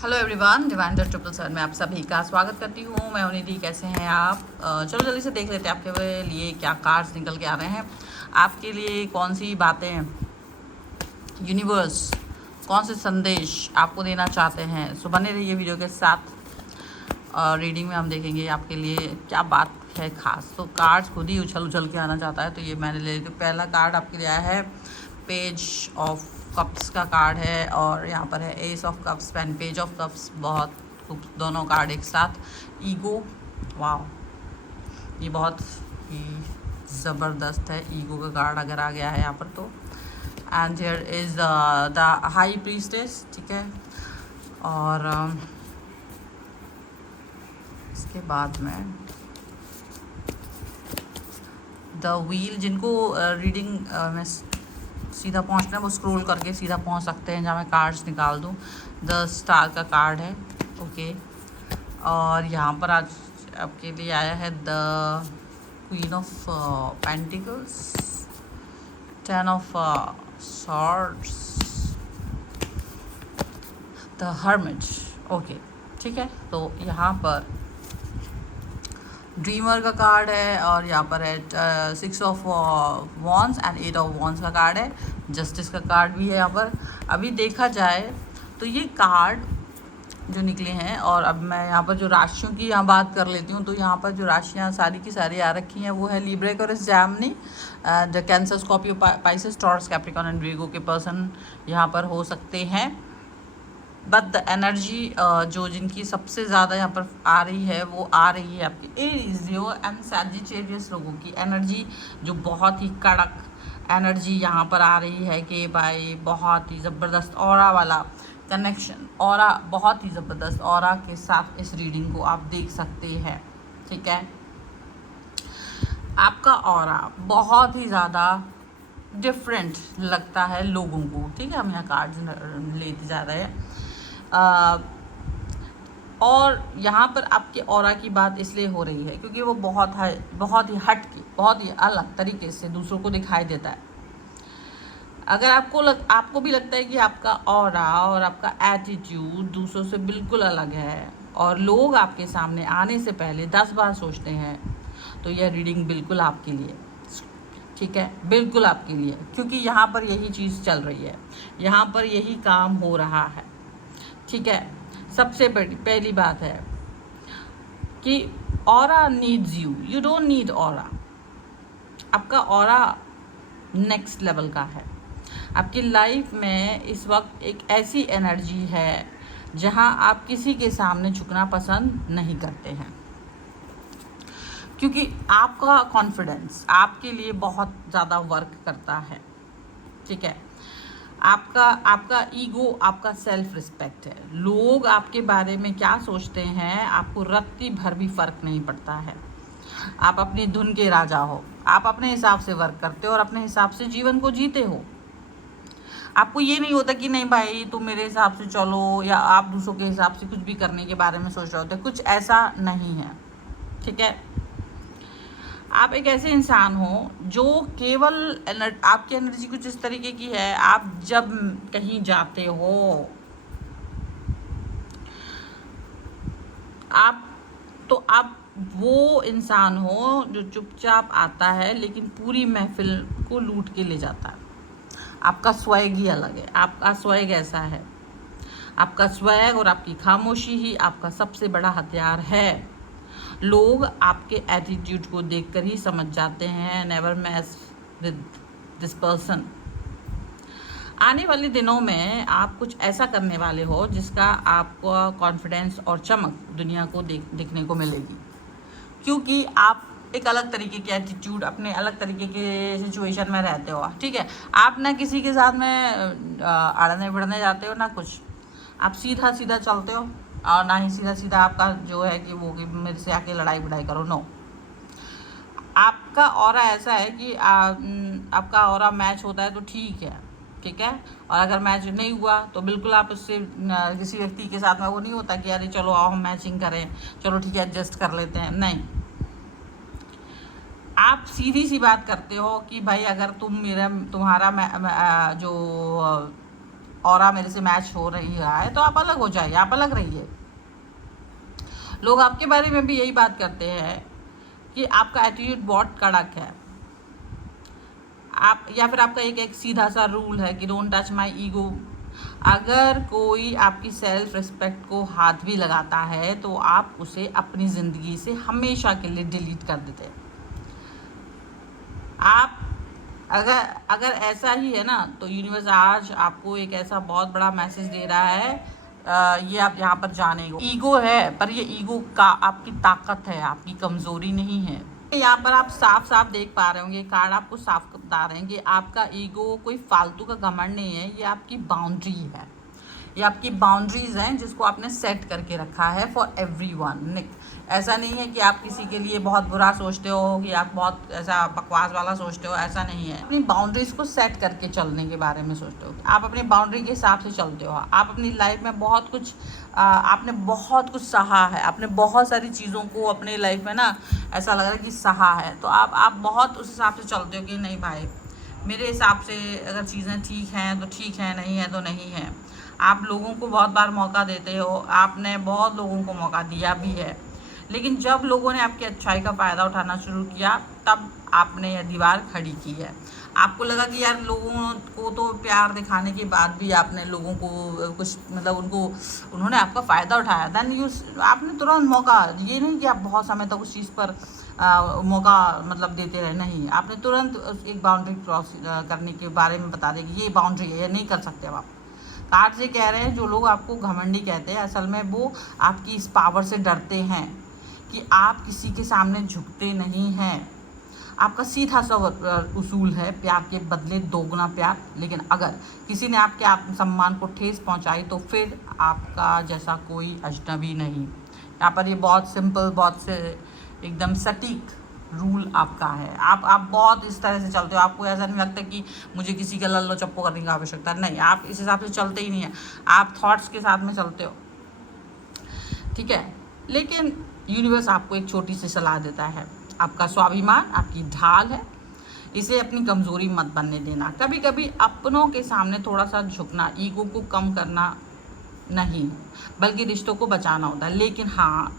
Hello everyone, divine the triple seven में आप सभी का स्वागत करती हूँ। मैं निधि। कैसे हैं आप? चलो जल्दी से देख लेते हैं आपके लिए क्या कार्ड्स निकल के आ रहे हैं। आपके लिए कौन सी बातें यूनिवर्स, कौन से संदेश आपको देना चाहते हैं। सो बने रहिए वीडियो के साथ। रीडिंग में हम देखेंगे आपके लिए क्या बात है खास। तो कार्ड्स खुद ही उछल उछल के आना चाहता है, तो ये मैंने ले लिया। पहला कार्ड आपके लिए आया है पेज ऑफ कप्स का कार्ड है, और यहाँ पर है S of cups and page of cups. बहुत खूब दोनों कार्ड एक साथ। ईगो, वाह, ये बहुत ही ज़बरदस्त है। ईगो का कार्ड अगर आ गया है यहाँ पर तो। And here is the high priestess, ठीक है। और इसके बाद में द व्हील। जिनको रीडिंग में सीधा पहुंचना है वो स्क्रॉल करके सीधा पहुंच सकते हैं जहाँ मैं कार्ड्स निकाल दूँ। द स्टार का कार्ड है, ओके। और यहाँ पर आज आपके लिए आया है the queen of pentacles, 10 of swords, the hermit, okay, ठीक है। तो यहाँ पर ड्रीमर का कार्ड है, और यहाँ पर है 6 of wands and 8 of wands का कार्ड है। जस्टिस का कार्ड भी है यहाँ पर। अभी देखा जाए तो ये कार्ड जो निकले हैं, और अब मैं यहाँ पर जो राशियों की यहाँ बात कर लेती हूँ, तो यहाँ पर जो राशियाँ सारी की सारी आ रखी हैं वो है Libra, Aquarius, Gemini, the Cancer, Scorpio, Pisces, Taurus, Capricorn and Virgo के पर्सन यहाँ पर हो सकते हैं। बट द एनर्जी जो जिनकी सबसे ज़्यादा यहाँ पर आ रही है वो आ रही है आपकी एरीज, लियो एंड सैजिटेरियस लोगों की एनर्जी, जो बहुत ही कड़क एनर्जी यहाँ पर आ रही है कि भाई बहुत ही ज़बरदस्त ऑरा वाला कनेक्शन, ऑरा बहुत ही ज़बरदस्त ऑरा के साथ इस रीडिंग को आप देख सकते हैं, ठीक है। आपका ऑरा बहुत ही ज़्यादा डिफरेंट लगता है लोगों को, ठीक है। हम यहाँ कार्ड्स लेते जा रहे हैं। और यहाँ पर आपके ऑरा की बात इसलिए हो रही है क्योंकि वो बहुत ही हट के, बहुत ही अलग तरीके से दूसरों को दिखाई देता है। अगर आपको भी लगता है कि आपका ऑरा और आपका एटीट्यूड दूसरों से बिल्कुल अलग है, और लोग आपके सामने आने से पहले 10 बार सोचते हैं, तो यह रीडिंग बिल्कुल आपके लिए, ठीक है, बिल्कुल आपके लिए। क्योंकि यहाँ पर यही चीज़ चल रही है, यहाँ पर यही काम हो रहा है, ठीक है। सबसे पहली बात है कि aura needs you, you don't need aura. आपका ऑरा नेक्स्ट लेवल का है। आपकी लाइफ में इस वक्त एक ऐसी एनर्जी है जहां आप किसी के सामने झुकना पसंद नहीं करते हैं, क्योंकि आपका कॉन्फिडेंस आपके लिए बहुत ज़्यादा वर्क करता है, ठीक है। आपका ईगो, आपका सेल्फ रिस्पेक्ट है। लोग आपके बारे में क्या सोचते हैं आपको रत्ती भर भी फर्क नहीं पड़ता है। आप अपनी धुन के राजा हो, आप अपने हिसाब से वर्क करते हो और अपने हिसाब से जीवन को जीते हो। आपको ये नहीं होता कि नहीं भाई तुम मेरे हिसाब से चलो, या आप दूसरों के हिसाब से कुछ भी करने के बारे में सोच रहे होते। कुछ ऐसा नहीं है, ठीक है। आप एक ऐसे इंसान हो जो केवल आपकी एनर्जी कुछ इस तरीके की है। आप जब कहीं जाते हो, आप वो इंसान हो जो चुपचाप आता है लेकिन पूरी महफिल को लूट के ले जाता है। आपका स्वैग ही अलग है। आपका स्वैग ऐसा है, आपका स्वैग और आपकी खामोशी ही आपका सबसे बड़ा हथियार है। लोग आपके एटीट्यूड को देखकर ही समझ जाते हैं, never mess with this person. आने वाले दिनों में आप कुछ ऐसा करने वाले हो जिसका आपको कॉन्फिडेंस और चमक दुनिया को दिखने को मिलेगी, क्योंकि आप एक अलग तरीके के एटीट्यूड, अपने अलग तरीके के सिचुएशन में रहते हो, ठीक है। आप ना किसी के साथ में अड़ने बढ़ने जाते हो, ना कुछ, आप सीधा सीधा चलते हो, और ना ही सीधा सीधा आपका जो है कि वो कि मेरे से आके लड़ाई बढ़ाई करो, नो। आपका ऑरा ऐसा है कि आपका ऑरा मैच होता है तो ठीक है, ठीक है। और अगर मैच नहीं हुआ तो बिल्कुल आप उससे किसी व्यक्ति के साथ में वो नहीं होता कि अरे चलो आओ हम मैचिंग करें, चलो ठीक है एडजस्ट कर लेते हैं, नहीं। आप सीधी सी बात करते हो कि भाई अगर तुम्हारा जो ऑरा मेरे से मैच हो रही है तो आप अलग हो जाइए, आप अलग रहिए। लोग आपके बारे में भी यही बात करते हैं कि आपका एटीट्यूड बहुत कड़क है, आप, या फिर आपका एक सीधा सा रूल है कि डोंट टच माय ईगो। अगर कोई आपकी सेल्फ रिस्पेक्ट को हाथ भी लगाता है तो आप उसे अपनी ज़िंदगी से हमेशा के लिए डिलीट कर देते हैं। आप अगर अगर ऐसा ही है ना तो यूनिवर्स आज आपको एक ऐसा बहुत बड़ा मैसेज दे रहा है, ये आप यहाँ पर जानेंगे। ईगो है पर ये ईगो का आपकी ताकत है, आपकी कमज़ोरी नहीं है। यहाँ पर आप साफ साफ देख पा रहे होंगे, कार्ड आपको साफ बता रहे हैं कि आपका ईगो कोई फालतू का घमंड नहीं है, ये आपकी बाउंड्री है, ये आपकी बाउंड्रीज हैं जिसको आपने सेट करके रखा है फॉर एवरीवन। ऐसा नहीं है कि आप किसी के लिए बहुत बुरा सोचते हो, कि आप बहुत ऐसा बकवास वाला सोचते हो, ऐसा नहीं है। अपनी बाउंड्रीज को सेट करके चलने के बारे में सोचते हो, आप अपनी बाउंड्री के हिसाब से चलते हो। आप अपनी लाइफ में बहुत कुछ आपने बहुत कुछ सहा है, आपने बहुत सारी चीज़ों को अपने लाइफ में ना ऐसा लग रहा है कि सहा है, तो आप बहुत उस हिसाब से चलते हो कि नहीं भाई मेरे हिसाब से अगर चीज़ें ठीक हैं तो ठीक है, नहीं है तो नहीं है। आप लोगों को बहुत बार मौका देते हो, आपने बहुत लोगों को मौका दिया भी है, लेकिन जब लोगों ने आपकी अच्छाई का फ़ायदा उठाना शुरू किया तब आपने यह दीवार खड़ी की है। आपको लगा कि यार लोगों को तो प्यार दिखाने के बाद भी आपने लोगों को कुछ मतलब उन्होंने आपका फ़ायदा उठाया, दैन आपने तुरंत मौका, ये नहीं कि आप बहुत समय तक उस चीज़ पर मौका मतलब देते रहे, नहीं, आपने तुरंत एक बाउंड्री क्रॉस करने के बारे में बता दें कि ये बाउंड्री है, ये नहीं कर सकते अब आप। कार्ड से कह रहे हैं जो लोग आपको घमंडी कहते हैं असल में वो आपकी इस पावर से डरते हैं कि आप किसी के सामने झुकते नहीं हैं। आपका सीधा सा उसूल है प्यार के बदले दोगुना प्यार, लेकिन अगर किसी ने आपके आत्मसम्मान को ठेस पहुंचाई तो फिर आपका जैसा कोई अजनबी नहीं। यहाँ पर ये बहुत सिंपल, बहुत से एकदम सटीक रूल आपका है। आप बहुत इस तरह से चलते हो, आपको ऐसा नहीं लगता कि मुझे किसी का लल्लो चप्पो करने की आवश्यकता नहीं, आप इस हिसाब से चलते ही नहीं है, आप थॉट्स के साथ में चलते हो, ठीक है। लेकिन यूनिवर्स आपको एक छोटी सी सलाह देता है, आपका स्वाभिमान आपकी ढाल है, इसे अपनी कमज़ोरी मत बनने देना। कभी कभी अपनों के सामने थोड़ा सा झुकना ईगो को कम करना नहीं बल्कि रिश्तों को बचाना होता है। लेकिन हाँ,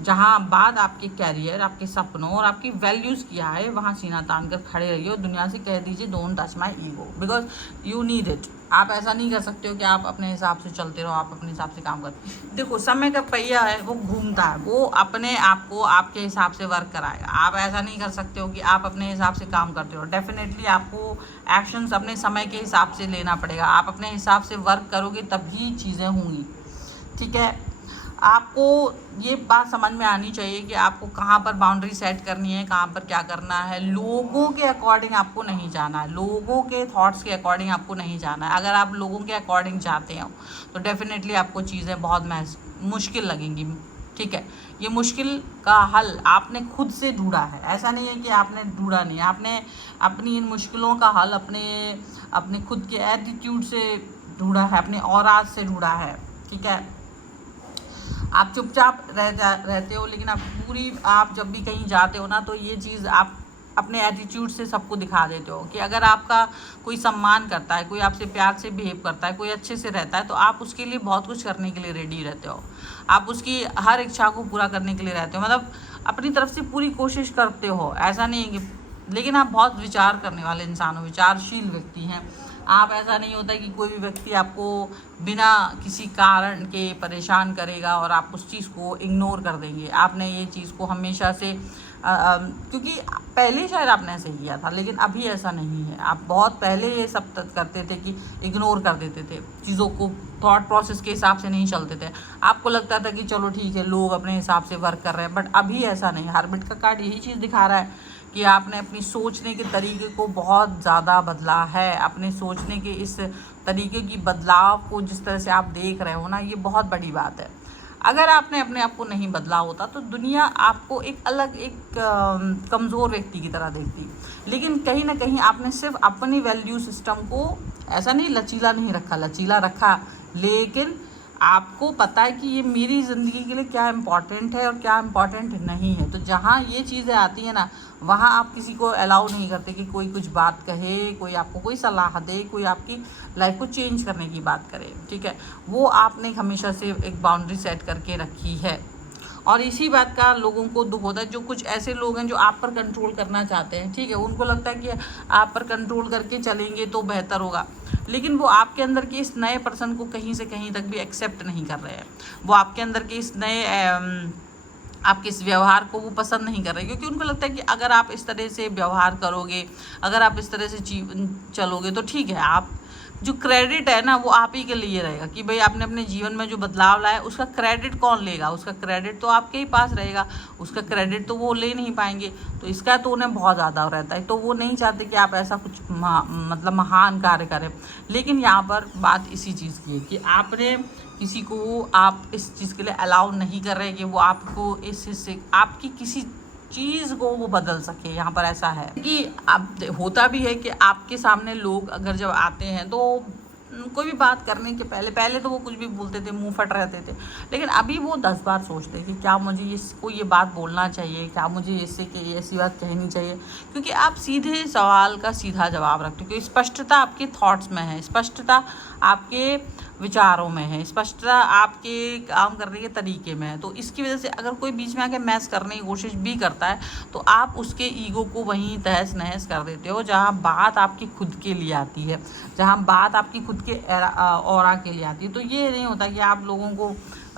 जहाँ बात आपके कैरियर, आपके सपनों और आपकी वैल्यूज़ की आए वहाँ सीना तान कर खड़े रहिए और दुनिया से कह दीजिए don't touch my ego, because you need it. आप ऐसा नहीं कर सकते हो कि आप अपने हिसाब से चलते रहो, आप अपने हिसाब से काम करते। देखो, समय का पहिया है, वो घूमता है, वो अपने आप को आपके हिसाब से वर्क कराएगा। आप ऐसा नहीं कर सकते हो कि आप अपने हिसाब से काम करते हो। डेफिनेटली आपको एक्शंस अपने समय के हिसाब से लेना पड़ेगा। आप अपने हिसाब से वर्क करोगे तभी चीज़ें होंगी, ठीक है। आपको ये बात समझ में आनी चाहिए कि आपको कहाँ पर बाउंड्री सेट करनी है, कहाँ पर क्या करना है। लोगों के अकॉर्डिंग आपको नहीं जाना है, लोगों के थॉट्स के अकॉर्डिंग आपको नहीं जाना है। अगर आप लोगों के अकॉर्डिंग जाते हो तो डेफिनेटली आपको चीज़ें बहुत मुश्किल लगेंगी, ठीक है। ये मुश्किल का हल आपने खुद से ढूंढा है, ऐसा नहीं है कि आपने ढूंढा नहीं, आपने अपनी इन मुश्किलों का हल अपने खुद के एटीट्यूड से ढूंढा है, अपने औरात से ढूंढा है, ठीक है। आप चुपचाप रहते हो, लेकिन आप जब भी कहीं जाते हो ना तो ये चीज़ आप अपने एटीट्यूड से सबको दिखा देते हो कि अगर आपका कोई सम्मान करता है, कोई आपसे प्यार से बिहेव करता है, कोई अच्छे से रहता है तो आप उसके लिए बहुत कुछ करने के लिए रेडी रहते हो। आप उसकी हर इच्छा को पूरा करने के लिए रहते हो, मतलब अपनी तरफ से पूरी कोशिश करते हो, ऐसा नहीं है कि। लेकिन आप बहुत विचार करने वाले इंसान हो, विचारशील व्यक्ति हैं आप। ऐसा नहीं होता कि कोई भी व्यक्ति आपको बिना किसी कारण के परेशान करेगा और आप उस चीज़ को इग्नोर कर देंगे। आपने ये चीज़ को हमेशा से क्योंकि पहले शायद आपने ऐसे किया था, लेकिन अभी ऐसा नहीं है। आप बहुत पहले ये सब करते थे कि इग्नोर कर देते थे चीज़ों को, थॉट प्रोसेस के हिसाब से नहीं चलते थे। आपको लगता था कि चलो ठीक है, लोग अपने हिसाब से वर्क कर रहे हैं, बट अभी ऐसा नहीं। हर्मिट का कार्ड यही चीज़ दिखा रहा है कि आपने अपनी सोचने के तरीके को बहुत ज़्यादा बदला है। अपने सोचने के इस तरीके की बदलाव को जिस तरह से आप देख रहे हो ना, ये बहुत बड़ी बात है। अगर आपने अपने आप को नहीं बदला होता तो दुनिया आपको एक अलग, एक कमज़ोर व्यक्ति की तरह देखती। लेकिन कहीं ना कहीं आपने सिर्फ अपनी वैल्यू सिस्टम को ऐसा नहीं लचीला नहीं रखा, लचीला रखा, लेकिन आपको पता है कि ये मेरी ज़िंदगी के लिए क्या इम्पोर्टेंट है और क्या इम्पोर्टेंट नहीं है। तो जहाँ ये चीज़ें आती हैं ना, वहाँ आप किसी को अलाउ नहीं करते कि कोई कुछ बात कहे, कोई आपको कोई सलाह दे, कोई आपकी लाइफ को चेंज करने की बात करे, ठीक है। वो आपने हमेशा से एक बाउंड्री सेट करके रखी है। और इसी बात का लोगों को दुख होता है, जो कुछ ऐसे लोग हैं जो आप पर कंट्रोल करना चाहते हैं, ठीक है। उनको लगता है कि आप पर कंट्रोल करके चलेंगे तो बेहतर होगा, लेकिन वो आपके अंदर के इस नए पर्सन को कहीं से कहीं तक भी एक्सेप्ट नहीं कर रहे हैं। वो आपके अंदर के इस नए आपके इस व्यवहार को वो पसंद नहीं कर रहे, क्योंकि उनको लगता है कि अगर आप इस तरह से व्यवहार करोगे, अगर आप इस तरह से चलोगे तो ठीक है, आप जो क्रेडिट है ना वो आप ही के लिए रहेगा कि भाई आपने अपने जीवन में जो बदलाव लाया उसका क्रेडिट कौन लेगा, उसका क्रेडिट तो आपके ही पास रहेगा, उसका क्रेडिट तो वो ले नहीं पाएंगे। तो इसका तो उन्हें बहुत ज़्यादा रहता है, तो वो नहीं चाहते कि आप ऐसा कुछ मतलब महान कार्य करें। लेकिन यहाँ पर बात इसी चीज़ की है कि आपने किसी को आप इस चीज़ के लिए अलाउ नहीं कर रहे कि वो आपको इस हिस्से आपकी किसी चीज़ को वो बदल सके। यहाँ पर ऐसा है कि आप होता भी है कि आपके सामने लोग अगर जब आते हैं तो कोई भी बात करने के पहले तो वो कुछ भी बोलते थे, मुंह फट रहते थे, लेकिन अभी वो 10 बार सोचते हैं कि क्या मुझे इसको ये बात बोलना चाहिए, क्या मुझे इससे कि ऐसी बात कहनी चाहिए, क्योंकि आप सीधे सवाल का सीधा जवाब रखते हो। क्योंकि स्पष्टता आपके थॉट्स में है, स्पष्टता आपके विचारों में है, स्पष्टता आपके काम करने के तरीके में है। तो इसकी वजह से अगर कोई बीच में आके मैस करने की कोशिश भी करता है तो आप उसके ईगो को वहीं तहस नहस कर देते हो। जहाँ बात आपकी खुद के लिए आती है, जहाँ बात आपकी खुद के ऑरा के लिए आती है, तो ये नहीं होता कि आप लोगों को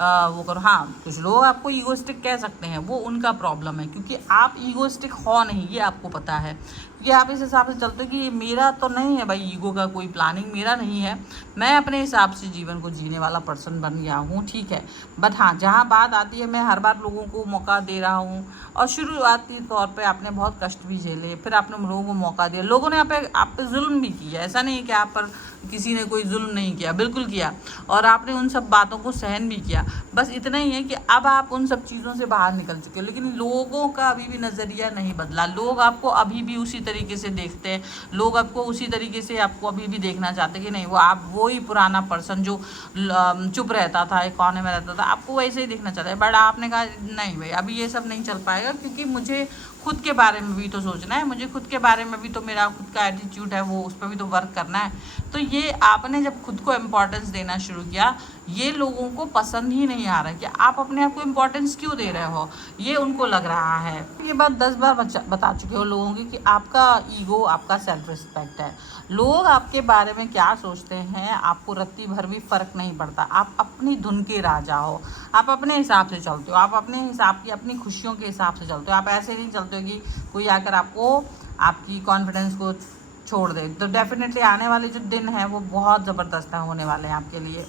वो करो। हाँ, कुछ लोग आपको ईगोइस्टिक कह सकते हैं, वो उनका प्रॉब्लम है, क्योंकि आप ईगोइस्टिक हो नहीं, ये आपको पता है। क्योंकि आप इस हिसाब से चलते हो कि ये मेरा तो नहीं है भाई, ईगो का कोई प्लानिंग मेरा नहीं है, मैं अपने हिसाब से जीवन को जीने वाला पर्सन बन गया हूँ, ठीक है। बट हाँ, जहाँ बात आती है मैं हर बार लोगों को मौका दे रहा हूँ, और शुरुआती तौर पे आपने बहुत कष्ट भी झेले, फिर आपने लोगों को मौका दिया, लोगों ने आप पे जुल्म भी किया। ऐसा नहीं है कि आप पर किसी ने कोई जुल्म नहीं किया, बिल्कुल किया, और आपने उन सब बातों को सहन भी किया। बस इतना ही है कि अब आप उन सब चीज़ों से बाहर निकल चुके हो, लेकिन लोगों का अभी भी नज़रिया नहीं बदला। लोग आपको अभी भी उसी तरीके से देखते हैं, लोग आपको उसी तरीके से आपको अभी भी देखना चाहते हैं कि नहीं, वो आप वही पुराना पर्सन जो चुप रहता था, एक कोने में रहता था, आपको वैसे ही देखना चाहता है। बट आपने कहा नहीं भाई, अभी ये सब नहीं चल पाएगा, क्योंकि मुझे खुद के बारे में भी तो सोचना है, मुझे खुद के बारे में भी तो मेरा खुद का एटीट्यूड है, वो उस पर भी तो वर्क करना है। तो ये आपने जब खुद को इम्पोर्टेंस देना शुरू किया, ये लोगों को पसंद ही नहीं आ रहा है कि आप अपने आप को इम्पोर्टेंस क्यों दे रहे हो, ये उनको लग रहा है। ये बात 10 बार बता चुके हो लोगों की कि आपका ईगो, आपका सेल्फ रिस्पेक्ट है। लोग आपके बारे में क्या सोचते हैं आपको रत्ती भर भी फ़र्क नहीं पड़ता। आप अपनी धुन के राजा हो, आप अपने हिसाब से चलते हो, आप अपने हिसाब की अपनी खुशियों के हिसाब से चलते हो। आप ऐसे नहीं चलते हो कि कोई आकर आपको आपकी कॉन्फिडेंस को छोड़ दे। तो डेफिनेटली आने वाले जो दिन हैं वो बहुत ज़बरदस्त होने वाले हैं आपके लिए।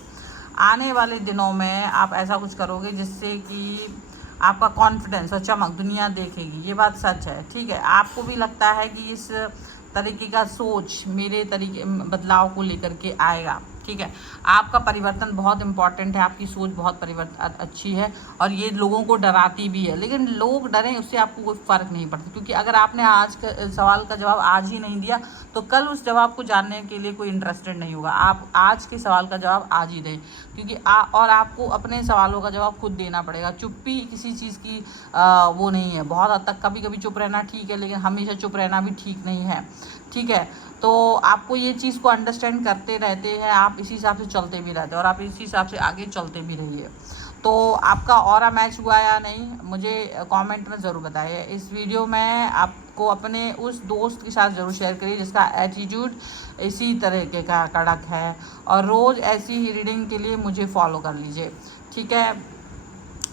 आने वाले दिनों में आप ऐसा कुछ करोगे जिससे कि आपका कॉन्फिडेंस और चमक दुनिया देखेगी, ये बात सच है, ठीक है। आपको भी लगता है कि इस तरीके का सोच मेरे तरीके बदलाव को लेकर के आएगा, ठीक है। आपका परिवर्तन बहुत इंपॉर्टेंट है, आपकी सोच बहुत अच्छी है, और ये लोगों को डराती भी है। लेकिन लोग डरें उससे आपको कोई फ़र्क नहीं पड़ता, क्योंकि अगर आपने आज का सवाल का जवाब आज ही नहीं दिया तो कल उस जवाब को जानने के लिए कोई इंटरेस्टेड नहीं होगा। आप आज के सवाल का जवाब आज ही दें, क्योंकि और आपको अपने सवालों का जवाब खुद देना पड़ेगा। चुप्पी किसी चीज़ की वो नहीं है। बहुत हद तक कभी कभी चुप रहना ठीक है, लेकिन हमेशा चुप रहना भी ठीक नहीं है, ठीक है। तो आपको ये चीज़ को अंडरस्टैंड करते रहते हैं, आप इसी हिसाब से चलते भी रहते हैं, और आप इसी हिसाब से आगे चलते भी रहिए। तो आपका ऑरा मैच हुआ या नहीं, मुझे कमेंट में ज़रूर बताइए। इस वीडियो में आपको अपने उस दोस्त के साथ ज़रूर शेयर करिए जिसका एटीट्यूड इसी तरह के का कड़क है, और रोज़ ऐसी ही रीडिंग के लिए मुझे फॉलो कर लीजिए, ठीक है।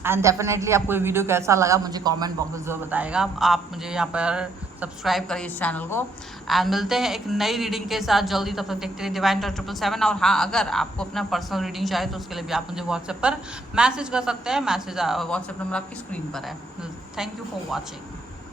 एंड डेफिनेटली आपको ये वीडियो कैसा लगा मुझे कमेंट बॉक्स में ज़रूर बताइएगा। आप मुझे यहाँ पर सब्सक्राइब करिए इस चैनल को, एंड मिलते हैं एक नई रीडिंग के साथ जल्दी। तब तक देखते रहिए डिवाइन टच 777। और हाँ, अगर आपको अपना पर्सनल रीडिंग चाहिए तो उसके लिए भी आप मुझे व्हाट्सएप पर मैसेज कर सकते हैं। मैसेज व्हाट्सएप नंबर आपकी स्क्रीन पर है। Thank you for watching.